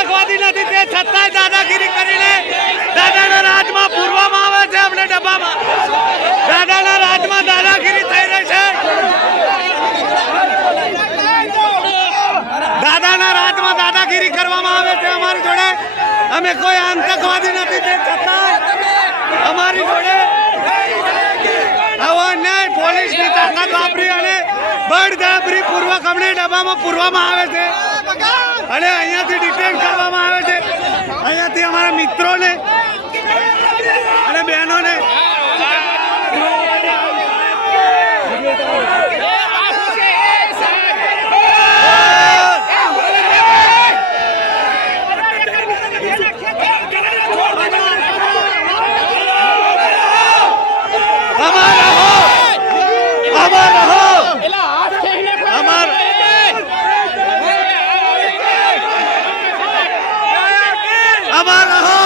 આતંકવાદી નથી તે છતાંય દાદાગીરી કરીને દાદાના રાજમાં પૂરવામાં આવે છે અમને ડબ્બામાં દાદાના રાજમાં દાદાગીરી થઈ રહી છે દાદાના રાજમાં દાદાગીરી કરવામાં આવે છે અમારી જોડે અમે કોઈ આતંકવાદી નથી તે છતાંય અમારી જોડે આવો અન્યાય પોલીસની તાકાત વાપરી અને બળજબરી પૂર્વક અમને ડબ્બામાં પૂરવામાં આવે છે અને અહીંયાથી ડિટેન કરવામાં આવે છે અહીંયાથી અમારા મિત્રોને અને બહેનોને અમાર રહો